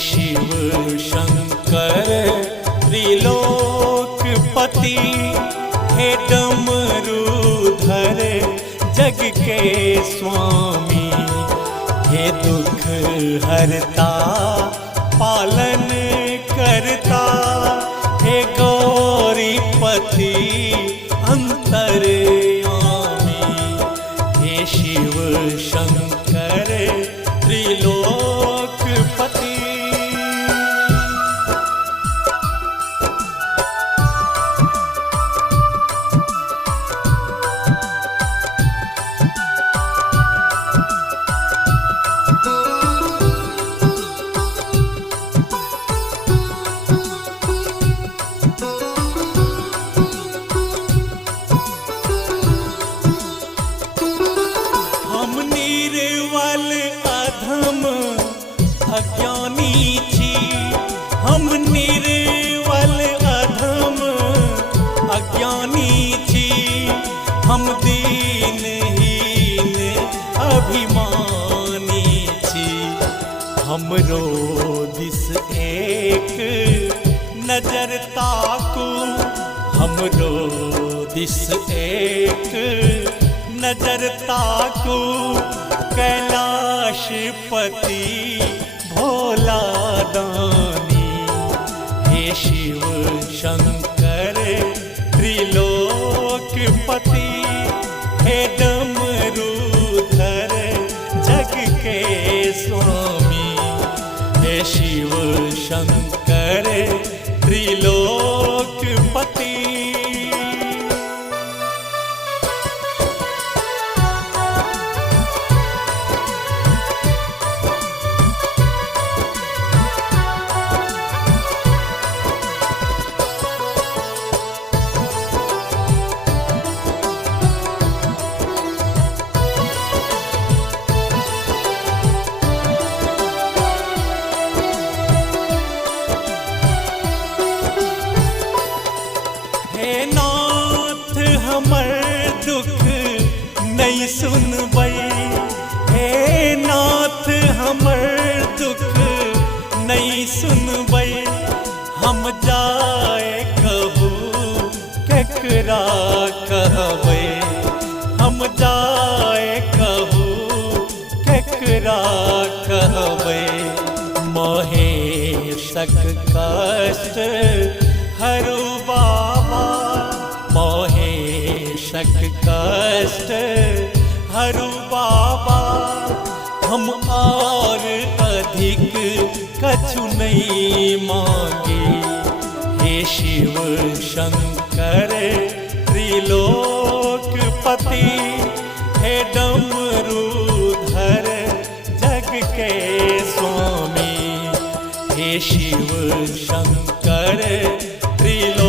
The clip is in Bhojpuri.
शिव शंकर त्रिलोकपति, हे डमरूधर जग के स्वामी, हे दुख हरता पालन करता, हे गौरीपति अंतर्यामी, हे शिव शंकर त्रिलोकपति। अज्ञानी छी हम निर्वल अधम अज्ञानी छी, हम दीनहीन अभिमानी छी, हमरो दिस एक नजर ताकू, हमरो दिस एक नजर ताकू, कैलाशपति भोला दानी, हे शिव शंकर त्रिलोकपति, हे डमरूधर जग के स्वामी, हे शिव शंकर त्रिलोकपति। हे नाथ हमर दुख नहीं सुनबै, हे नाथ हमर दुख नहीं सुनबै, हम जाए कहू केकरा कहबै, हम जाए कहू केकरा कहबै, महेशक कष्ट हरु बाबा, महेशक कष्ट हरु बाबा, हम और अधिक कछु नहीं मांगे, हे शिव शंकर त्रिलोकपति, हे डमरूधर जग के स्वामी, हे शिव शंकर त्रिलोक